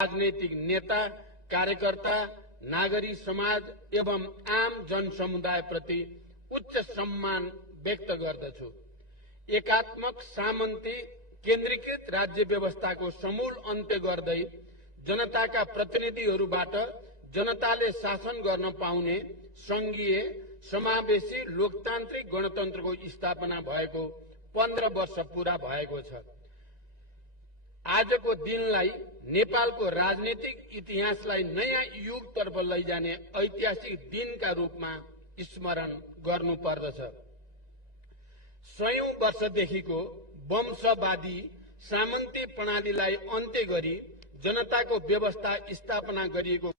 राजनीतिक नेता, कार्यकर्ता, नागरिक समाज एवं आम जन समुदाय प्रति उच्च सम्मान व्यक्त गर्दछु। एकात्मक सामन्ती केन्द्रीकृत राज्य व्यवस्थाको समूल अन्त्य गर्दै जनताका प्रतिनिधिहरूबाट जनताले शासन गर्न पाउने संघीय समावेशी लोकतान्त्रिक गणतन्त्रको स्थापना भएको 15 वर्ष पूरा भएको छ। आजको दिनलाई नेपालको राजनीतिक इतिहासलाई नयाँ युगतर्फ लैजाने ऐतिहासिक दिनका रूपमा स्मरण गर्नुपर्दछ। 100औं वर्षदेखिको वंशवादी सामन्ती प्रणालीलाई अन्त्य गरी जनताको व्यवस्था स्थापना गरिएको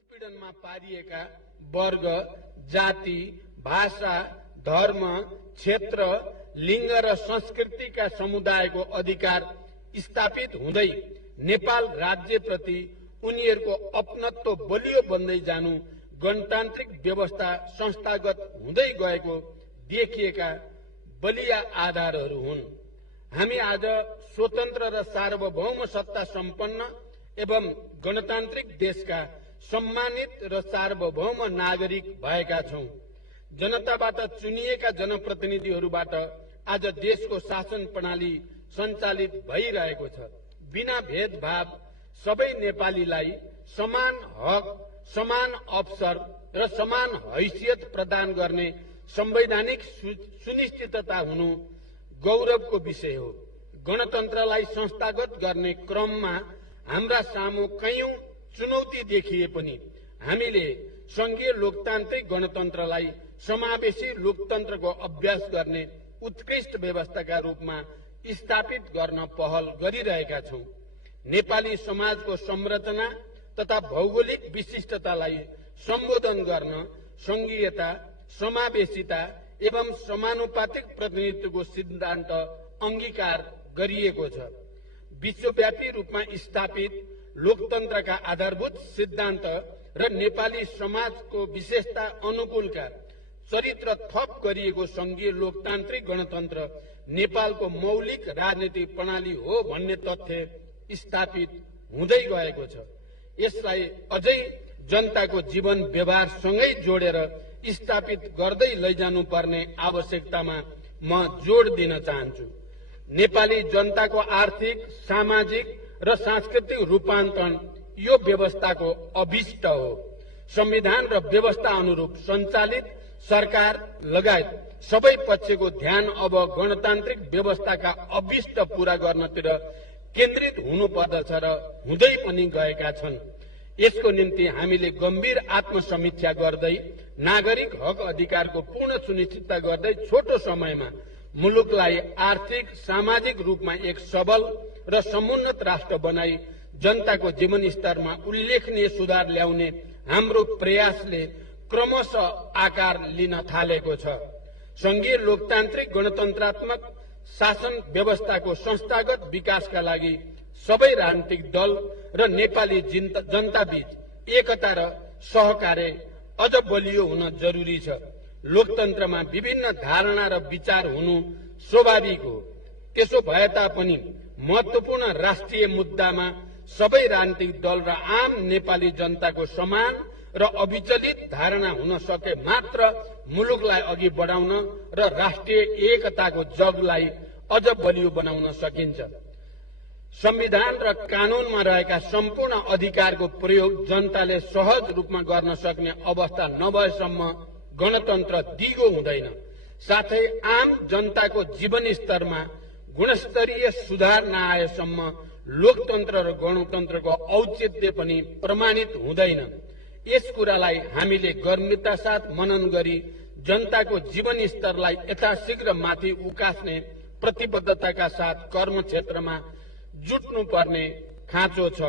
उत्पीडनमा पारिएका वर्ग, जाति, भाषा, धर्म, क्षेत्र, लिङ्ग र संस्कृतिका समुदायको अधिकार स्थापित हुँदै नेपाल राज्यप्रति उनीहरूको अपनत्व बलियो बन्दै जानु गणतान्त्रिक व्यवस्था संस्थागत हुँदै गएको देखिएका बलिया आधारहरू हुन्। हामी आज स्वतन्त्र र सार्वभौम सत्ता सम्पन्न एवं गणतान्त्रिक देशका सम्मानित र सार्वभौम नागरिक भएका छौं। जनताबाट चुनिएका जनप्रतिनिधिहरूबाट आज देशको शासन प्रणाली सञ्चालित भइरहेको छ। बिना भेदभाव सबै नेपालीलाई समान हक, समान अवसर र समान हैसियत प्रदान गर्ने संवैधानिक सुनिश्चितता हुनु गौरवको विषय हो। गणतन्त्रलाई संस्थागत गर्ने क्रममा हाम्रा सामु कयौं चुनौती देखिए पनि हामीले संघीय लोकतान्त्रिक गणतन्त्रलाई समावेशी लोकतन्त्रको अभ्यास गर्ने उत्कृष्ट व्यवस्थाका रूपमा स्थापित गर्न पहल गरिरहेका छौं। नेपाली समाजको संरचना तथा भौगोलिक विशिष्टतालाई सम्बोधन गर्न संघीयता, समावेशिता एवं समानुपातिक प्रतिनिधित्वको सिद्धान्त अंगीकार गरिएको छ। विश्वव्यापी रूपमा स्थापित लोकतन्त्रका आधारभूत सिद्धान्त र नेपाली समाजको विशेषता अनुकूलका चरित्र थप गरिएको संघीय लोकतान्त्रिक गणतन्त्र नेपालको मौलिक राजनीतिक प्रणाली हो भन्ने तथ्य स्थापित हुँदै गएको छ। यसलाई अझै जनताको जीवन व्यवहारसँगै जोडेर स्थापित गर्दै लैजानुपर्ने आवश्यकतामा म जोड दिन चाहन्छु। नेपाली जनताको आर्थिक, सामाजिक र सांस्कृतिक रूपान्तरण यो व्यवस्थाको अभिष्ट हो। संविधान र व्यवस्था अनुरूप सञ्चालित सरकार लगायत सबै पक्षको ध्यान अब गणतान्त्रिक व्यवस्थाका अभिष्ट पूरा गर्नतिर केन्द्रित हुनुपर्दछ र हुँदै पनि गएका छन्। यसको निम्ति हामीले गम्भीर आत्मसमीक्षा गर्दै नागरिक हक अधिकारको पूर्ण सुनिश्चितता गर्दै छोटो समयमा मुलुकलाई आर्थिक, सामाजिक रूपमा एक सबल र समुन्नत राष्ट्र बनाई जनताको जीवन स्तरमा उल्लेखनीय सुधार ल्याउने हाम्रो प्रयासले क्रमशः आकार लिन थालेको छ। संघीय लोकतान्त्रिक गणतन्त्रात्मक शासन व्यवस्थाको संस्थागत विकासका लागि सबै राजनीतिक दल र नेपाली जनताबीच एकता र सहकार्य अझ बलियो हुन जरुरी छ। लोकतन्त्रमा विभिन्न धारणा र विचार हुनु स्वाभाविक हो। त्यसो भए तापनि महत्वपूर्ण राष्ट्रिय मुद्दामा सबै राजनीतिक दल र आम नेपाली जनताको समान र अविचलित धारणा हुन सके मात्र मुलुकलाई अघि बढाउन र राष्ट्रिय एकताको जगलाई अझ बलियो बनाउन सकिन्छ। संविधान र कानूनमा रहेका सम्पूर्ण अधिकारको प्रयोग जनताले सहज रूपमा गर्न सक्ने अवस्था नभएसम्म गणतन्त्र दिगो हुँदैन। साथै आम जनताको जीवन स्तरमा गुणस्तरीय सुधार नआएसम्म लोकतन्त्र र गणतन्त्रको औचित्य पनि प्रमाणित हुँदैन। यस कुरालाई हामीले गम्भीरता साथ मनन गरी जनताको जीवन स्तरलाई यथाशीघ्र माथि उकास्ने प्रतिबद्धताका साथ कर्मक्षेत्रमा जुट्नुपर्ने खाँचो छ।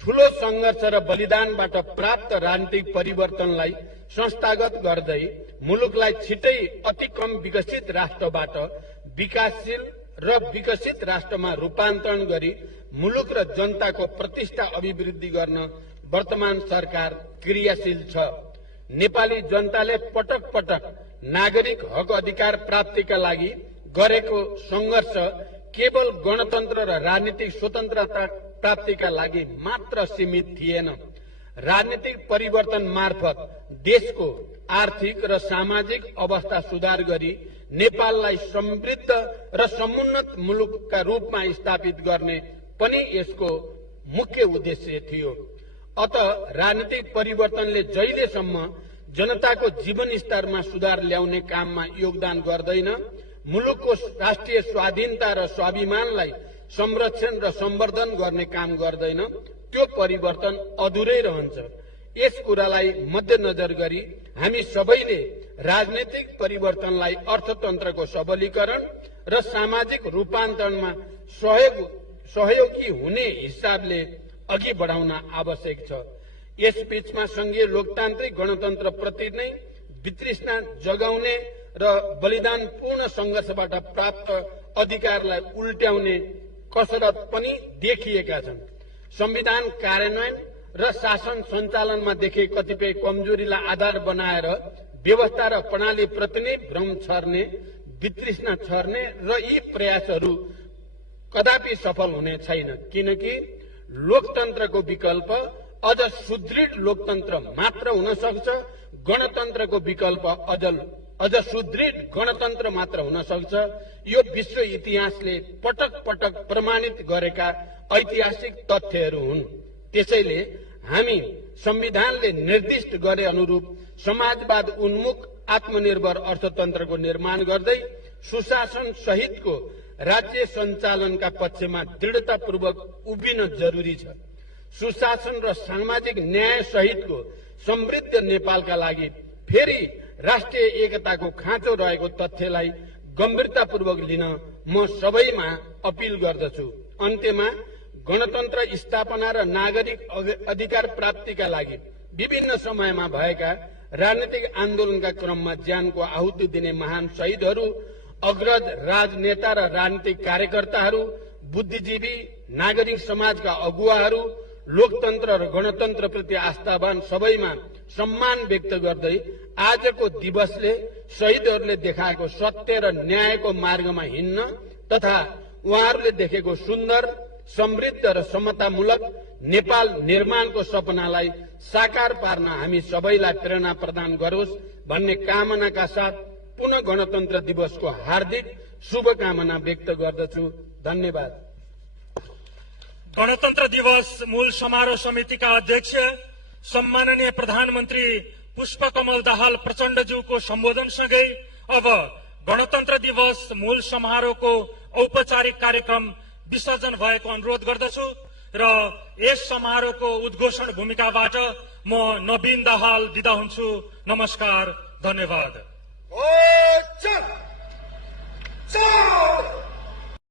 ठूलो संघर्ष र बलिदानबाट प्राप्त राजनीतिक परिवर्तनलाई संस्थागत गर्दै मुलुकलाई छिटै अति कम विकसित राष्ट्रबाट विकासशील र विकसित राष्ट्रमा रूपान्तरण गरी मुलुक र जनताको प्रतिष्ठा अभिवृद्धि गर्न वर्तमान सरकार क्रियाशील छ। नेपाली जनताले पटक पटक नागरिक हक अधिकार प्राप्तिका लागि गरेको संघर्ष केवल गणतन्त्र र राजनीतिक स्वतन्त्रता प्राप्तिका लागि मात्र सीमित थिएन। राजनीतिक परिवर्तन मार्फत देशको आर्थिक र सामाजिक अवस्था सुधार गरी नेपाललाई समृद्ध र समुन्नत मुलुकका रूपमा स्थापित गर्ने पनि यसको मुख्य उद्देश्य थियो। अत राजनीतिक परिवर्तनले जहिलेसम्म जनताको जीवन स्तरमा सुधार ल्याउने काममा योगदान गर्दैन, मुलुकको राष्ट्रिय स्वाधीनता र स्वाभिमानलाई संरक्षण र सम्वर्धन गर्ने काम गर्दैन, त्यो परिवर्तन अधुरै रहन्छ। यस कुरालाई मध्यनजर गरी हामी सबैले राजनीतिक परिवर्तनलाई अर्थतन्त्रको सबलीकरण र सामाजिक रूपान्तरणमा सहयोगी हुने हिसाबले अघि बढाउन आवश्यक छ। यस बीचमा संघीय लोकतान्त्रिक गणतन्त्र प्रति नै वितृष्णा जगाउने र बलिदानपूर्ण संघर्षबाट प्राप्त अधिकारलाई उल्ट्याउने कसरत पनि देखिएका छन्। संविधान कार्यान्वयन र शासन सञ्चालनमा देखिएको कतिपय कमजोरीलाई आधार बनाएर व्यवस्था र प्रणाली प्रति नै भ्रम छर्ने, वितृष्णा छर्ने र यी प्रयासहरू कदापि सफल हुने छैन, किनकि लोकतन्त्रको विकल्प अझ सुदृढ लोकतन्त्र मात्र हुन सक्छ। गणतन्त्रको विकल्प अझ सुदृढ गणतन्त्र मात्र हुन सक्छ। यो विश्व इतिहासले पटक पटक प्रमाणित गरेका ऐतिहासिक तथ्यहरू हुन्। त्यसैले हामी संविधानले निर्दिष्ट गरे अनुरूप समाजवाद उन्मुख आत्मनिर्भर अर्थतन्त्रको निर्माण गर्दै सुशासन सहितको राज्य सञ्चालनका पक्षमा दृढतापूर्वक उभिन जरुरी छ। सुशासन र सामाजिक न्याय सहितको समृद्ध नेपालका लागि फेरि राष्ट्रिय एकताको खाँचो रहेको तथ्यलाई गम्भीरतापूर्वक लिन म सबैमा अपील गर्दछु। अन्त्यमा गणतन्त्र स्थापना र नागरिक अधिकार प्राप्तिका लागि विभिन्न समयमा भएका राजनीतिक आन्दोलनका क्रममा ज्यानको आहुति दिने महान शहीदहरू, अग्रज राजनेता र राजनीतिक कार्यकर्ताहरू, बुद्धिजीवी, नागरिक समाजका अगुवाहरू, लोकतन्त्र र गणतन्त्रप्रति आस्थावान सबैमा सम्मान व्यक्त गर्दै आजको दिवसले शहीदहरूले देखाएको सत्य र न्यायको मार्गमा हिँड्न तथा उहाँहरूले देखेको सुन्दर, समृद्ध र समतामूलक नेपाल निर्माणको सपनालाई साकार पार्न हामी सबैलाई प्रेरणा प्रदान गरोस् भन्ने कामनाका साथ पुनः गणतन्त्र दिवसको हार्दिक शुभकामना व्यक्त गर्दछु। धन्यवाद। गणतन्त्र दिवस मूल समारोह समितिका अध्यक्ष सम्माननीय प्रधानमन्त्री पुष्पकमल दाहाल प्रचण्डज्यूको सम्बोधनसँगै अब गणतन्त्र दिवस मूल समारोहको औपचारिक कार्यक्रम विसर्जन भएको अनुरोध गर्दछु र यस समारोहको उद्घोषण भूमिकाबाट म नवीन दाहाल बिदा हुन्छु। नमस्कार, धन्यवाद।